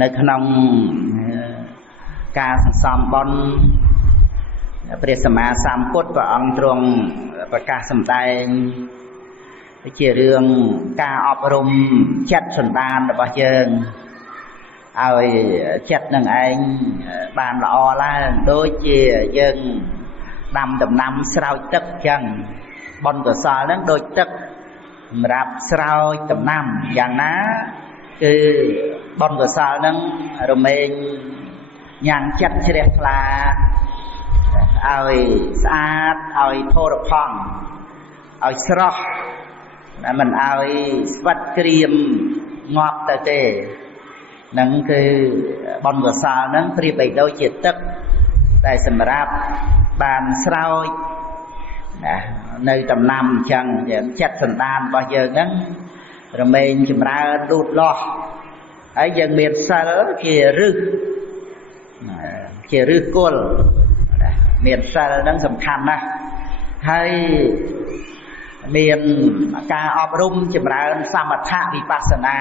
nơiក្នុងការសន្សំបុណ្យព្រះសម្មាសម្ពុទ្ធព្រះអង្គទ្រង់ប្រកាសសម្ដែងជារឿងការអប់រំចិត្តសន្តានរបស់យើងឲ្យចិត្តនឹងឯងបានល្អឡើងដូចជាយើងដាំដំណាំស្រោចទឹកអញ្ចឹងបុណ្យកុសលហ្នឹងដូចទឹកសម្រាប់ស្រោចដំណាំយ៉ាងណាគឺបុណ្យកុសលហ្នឹងរមែងញ៉ាំងចិត្តជ្រះថ្លាឲ្យស្អាតឲ្យផូរផង់ឲ្យស្រស់មិនឲ្យស្វិតក្រៀមងាប់ទៅទេហ្នឹងគឺបុណ្យកុសលហ្នឹងប្រៀបបីដូចជាទឹកដែលសម្រាប់បានស្រោចណានៅដំណាំអញ្ចឹងចិត្តសន្តានរបស់យើងហ្នឹងរមែងចម្រើនលូតលាស់ហើយយើងមានសិលជាឫសគល់មានសិលហ្នឹងសំខាន់ណាស់ហើយមានការអប់រំចម្រើនសមថៈវិបស្សនា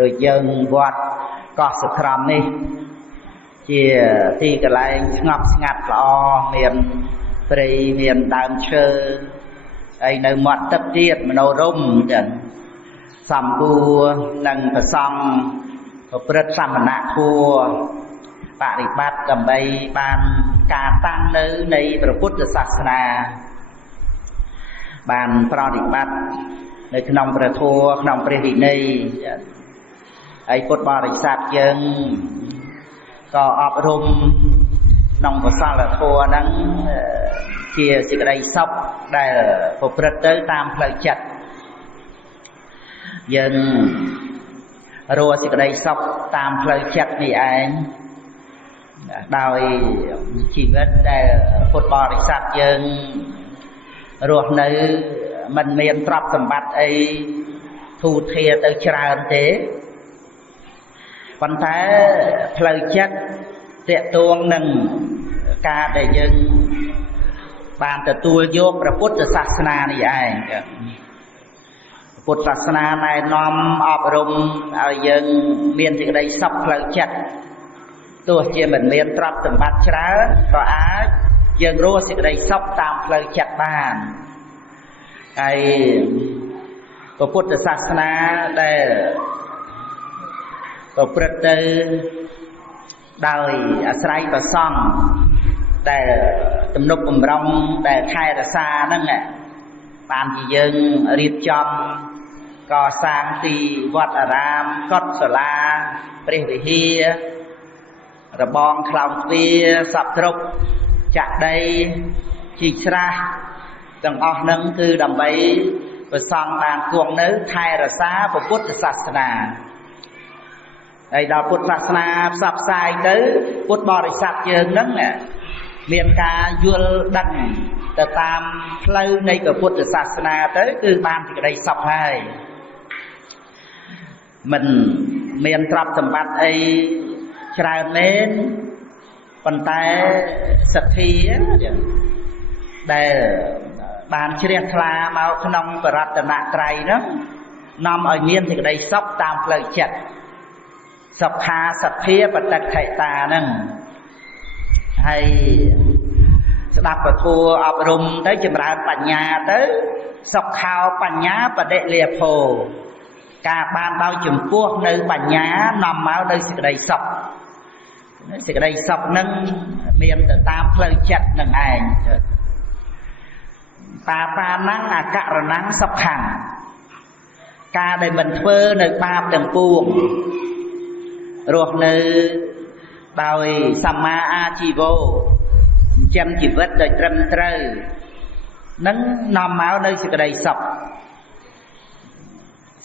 ដូចយើងវត្តកោះសុក្រំនេះជាទីកន្លែងស្ងប់ស្ងាត់ល្អមានព្រៃមានដើមឈើហើយនៅមាត់ទឹកទៀតមនោរម្យចឹងសម្បូរនឹងប្រសង់ប្រព្រឹត្តសមណធម៌បរិបត្តិដើម្បីបានការតាំងនៅនៃព្រះពុទ្ធសាសនាបានប្រតិបត្តិនៅក្នុងព្រះធម៌ក្នុងព្រះវិន័យហើយពុទ្ធបរិស័ទយើងក៏អប់រំក្នុងកុសលធម៌ហ្នឹងជាសេចក្តីសុខដែលប្រព្រឹត្តទៅតាមផ្លូវចិត្តយើងរស់សេចក្តីសុខតាមផ្លូវចិត្តនេះឯងដោយជីវិតដែលពុទ្ធបរិស័ទយើងរស់នៅមិនមានទ្រព្យសម្បត្តិអីធូរធារទៅច្រើនទេប៉ុន្តែផ្លូវចិត្តតាក់ទងនឹងការដែលយើងបានទទួលយកព្រះពុទ្ធសាសនានេះឯងពុទ្ធសាសនាណែនាំអប់រំឲ្យយើងមានសេចក្តីសុខផ្លូវចិត្តទោះជាមិនមានទ្រព្យសម្បត្តិច្រើនក៏អាចយើងរស់សេចក្តីសុខតាមផ្លូវចិត្តបានហើយព្រះពុទ្ធសាសនាដែលប្រព្រឹត្តទៅដោយអាស្រ័យព្រះសង្ឃដែលទំនុកបំរុងដែលថែរក្សាហ្នឹងបានជាយើងរៀបចំកសាងទីវត្តអារាមកុដិសាលាព្រះវិហាររបងខ្លោងទ្វារសពគ្រប់ចាក់ដីជីកស្រះទាំងអស់ហ្នឹងគឺដើម្បីព្រះសង្ឃបានគង់នៅថែរក្សាព្រះពុទ្ធសាសនាហើយដល់ពុទ្ធសាសនាផ្សព្វផ្សាយទៅពុទ្ធបរិស័ទយើងហ្នឹងមានការយល់ដឹងទៅតាមផ្លូវនៃព្រះពុទ្ធសាសនាទៅគឺបានសេចក្តីសុខហើយមិនមានទ្រព្យសម្បត្តិអីច្រើនមែនប៉ុន្តែសទ្ធាដែលបានជ្រះថ្លាមកក្នុងបរតនត្រ័យហ្នឹងនាំឲ្យមានសេចក្តីសុខតាមផ្លូវចិត្តសុខាសទ្ធាបតិដ្ឋិតាហ្នឹងហើយស្ដាប់ពធអប់រំទៅចម្រើនបញ្ញាទៅសុខោបញ្ញាបដិលាភោការបានដោយចំពោះនៅបញ្ញានាំមកនៅសេចក្តីសុខសេចក្តីសុខហ្នឹងមានទៅតាមផ្លូវចិត្តនឹងឯងបាបាណੰអករណੰសុខੰការដែលមិនធ្វើនៅបាបទាំងពួងរស់នៅដោយសម្មាអាជីវោចិញ្ចឹមជីវិតដោយត្រឹមត្រូវនឹងនាំមកនៅសេចក្តីសុខ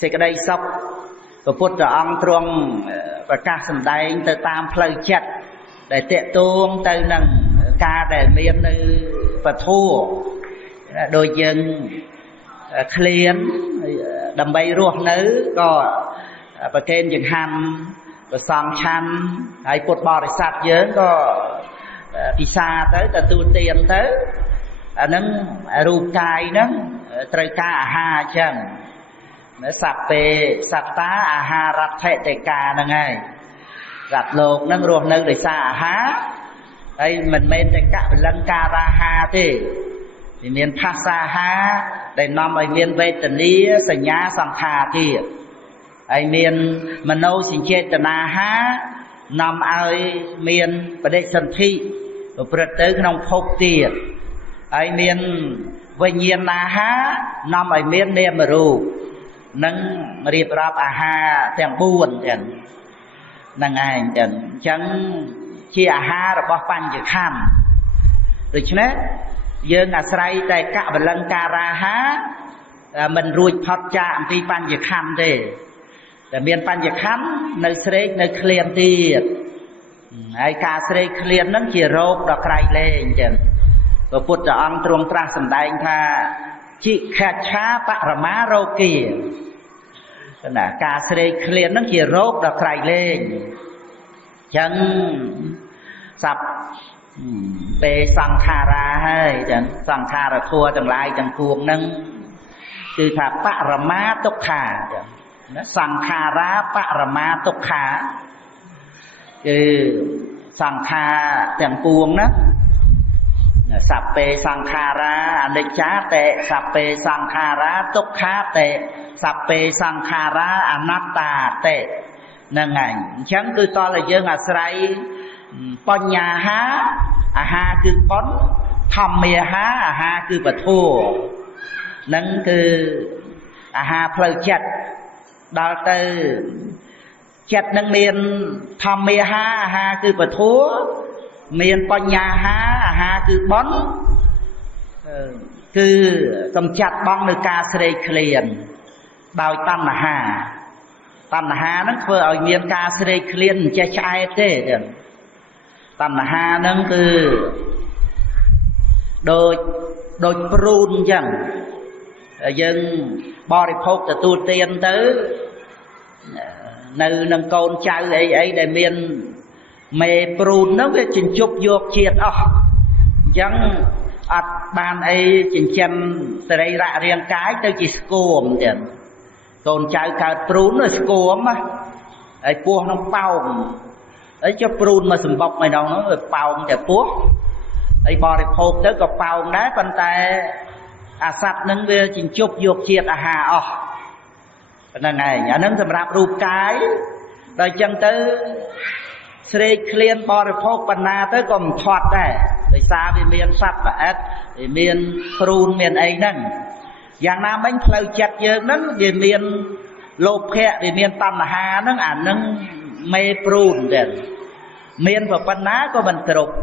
សេចក្តីសុខព្រះពុទ្ធអង្គទ្រង់ប្រកាសសម្ដែងទៅតាមផ្លូវចិត្តដែលតាក់ទងទៅនឹងការដែលមាននៅពធដូចយើងឃ្លានដើម្បីរស់នៅក៏ប្រគេនចង្ហាន់ប្រសង់ឆាន់ហើយពុទ្ធបរិស័ទយើងក៏ពិសាទៅទទួលទានទៅអានឹងរូបកាយហ្នឹងត្រូវការអាហារអញ្ចឹងសัพពេសត្តាអាហារដ្ឋិតិកាហ្នឹងហើយ đặt lột nâng ruột nâng để xa há đây mình men để cả lần ca ra ha thì miền tha xa ha để nằm ở miền về tận đi sanh nhá sang thà thì ai miền mà nâu sinh chết tận ha nằm ở miền và đây sân thị và bật tới trong phúc tiệt ai miền về nhiên na ha nằm ở miền niệm rù nâng riệp rạp ha thèm buồn thèm nâng ai chẳng chia ha rồi bỏ pan chữ khăn được chứ nè dương say tại cả một lần ca ra há mình ruột thoát chạm thì pan chữ khăn thếแต่មានបញ្ញខណ្ឌនៅស្រេកនៅក្លៀនទៀតហើយការស្រេកក្លៀនហ្នឹងជារោគដ៏ក្រៃលែងចឹងព្រះពុទ្ធអង្គទ្រង់ត្រាស់សម្ដែងថាជីខច្ឆាបរមារោគាណាការស្រេកក្លៀនហ្នឹងជារោគដ៏ក្រៃលែងចឹងសັບពេលសង្ខារាហើយចឹងសង្ខារធัวទាំងឡាយទាំងពួងហ្នឹងគឺថាបរមាទុក្ខាចឹងសង្ខារាបរមាទុក្ខាគឺសង្ខារទាំងពួងណាសัพពេសង្ខារាអនិច្ចាតេសัพពេសង្ខារាទុក្ខាតេសัพពេសង្ខារាអនត្តាតេហ្នឹងហើយអញ្ចឹងគឺតើយើងអាស្រ័យបញ្ញាហាអាហាគឺបុណ្យធម្មាហាអាហាគឺពធហ្នឹងគឺអាហាផ្លូវចិត្តដល់ទៅចិត្តនឹងមានធម្មាហាអាហាគឺពធមានបញ្ញាហាអាហាគឺបុណ្យគឺកំចាត់បងនៅការស្រេកឃ្លានដោយតណ្ហាហ្នឹងធ្វើឲ្យមានការស្រេកឃ្លានចេះឆ្អែតទេចឹងតណ្ហាហ្នឹងគឺដូចព្រូនចឹងយើងបរិភោគទទួលទានទៅនៅនឹងកូនចៅអីដែលមានមេព្រូនហ្នឹងវាចិញ្ចុកយកជាតិអស់អញ្ចឹងអត់បានអីចិញ្ចឹមសរីរៈរាងកាយទៅជាស្គមទៀតកូនចៅកើតព្រូនស្គមហើយពោះនឹងប៉ោងហើយចុះព្រូនមកសម្បុកម្ដងហ្នឹងវាប៉ោងតែពោះហើយបរិភោគទៅក៏ប៉ោងដែរប៉ុន្តែអាសត្វនឹងវាចិញ្ចុកយកជាតិអាហារអស់ហ្នឹងឯងអាហ្នឹងសម្រាប់រូបកាយដល់ចឹងទៅស្រេកឃ្លានបរិភោគបណ្ណាទៅក៏មិនធាត់ដែរដោយសារវាមានសត្វល្អិតវាមានព្រូនមានអីហ្នឹងយ៉ាងណាមិញផ្លូវចិត្តយើងហ្នឹងវាមានលោភៈវាមានតណ្ហាហ្នឹងអាហ្នឹងមេព្រូនដែរមានប៉ុណ្ណាក៏មិនគ្រប់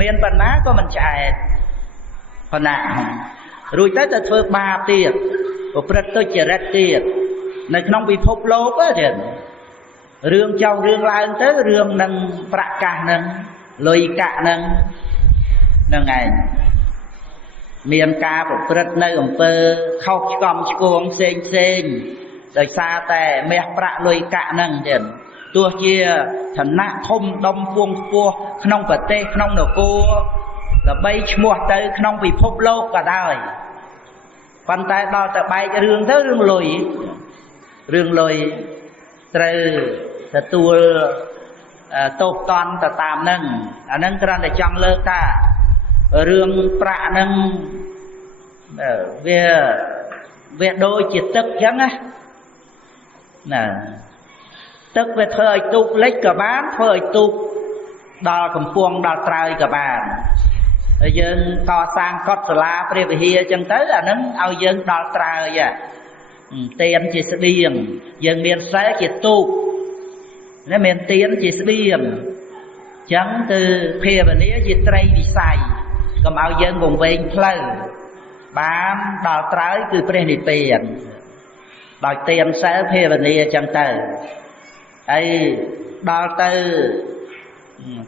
មានប៉ុណ្ណាក៏មិនឆ្អែតប៉ុណ្ណារួចទៅធ្វើបាបទៀតប្រព្រឹត្តទុច្ចរិតទៀតនៅក្នុងពិភពលោកទៀតរឿងចង់រឿងឡើងទៅរឿងនឹងប្រកាសនឹងលុយកាក់នឹងហ្នឹងឯងមានការប្រព្រឹត្តនៅអំពើខុសឆ្គំឆ្គងផ្សេងដោយសារតែមាសប្រាក់លុយកាក់ហ្នឹងទៀតទោះជាឋានៈធំដុំពួងខ្ពស់ក្នុងប្រទេសក្នុងនគរល្បីឈ្មោះទៅក្នុងពិភពលោកក៏ដោយប៉ុន្តែដល់តែបែករឿងទៅរឿងលុយត្រូវទទួលទោសតន់ទៅតាមហ្នឹងអាហ្នឹងគ្រាន់តែចង់លើកថារឿងប្រាក់ហ្នឹងវាដូចជាទឹកអញ្ចឹងណាទឹកវាធ្វើឲ្យទូកលិចក៏បានធ្វើឲ្យទូកដល់កំពង់ដល់ត្រើយក៏បានហើយយើងកសាងកុដិសាលាព្រះវិហារអញ្ចឹងទៅអាហ្នឹងឲ្យយើងដល់ត្រើយទៀនជាស្បៀងយើងមានសិលជាទូកនេះមានទៀនជាស្បៀងអញ្ចឹងគឺភាវនាជាត្រីវិស័យកុំឲ្យយើងវង្វេងផ្លូវបានដល់ត្រើយគឺព្រះនិព្វានដោយទៀនសិលភាវនាអញ្ចឹងទៅហើយដល់ទៅ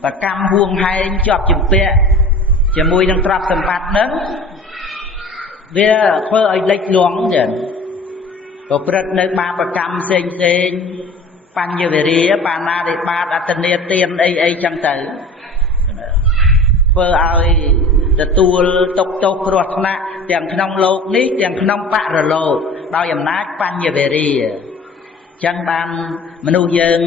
ប្រកម្មហួងហែងជាប់ជំពាក់ជាមួយនឹងទ្រព្យសម្បត្តិហ្នឹងវាធ្វើឲ្យលិចលង់ចឹងប្រព្រឹត្តនៅបាបកម្មផ្សេងបញ្ញវេរាបាណាតិបាតអត្តនេទានអីចឹងទៅធ្វើឲ្យទទួលទុកទោសគ្រោះថ្នាក់ទាំងក្នុងលោកនេះទាំងក្នុងបរលោកដោយអំណាចបញ្ញវេរាចឹងបានមនុស្សយើង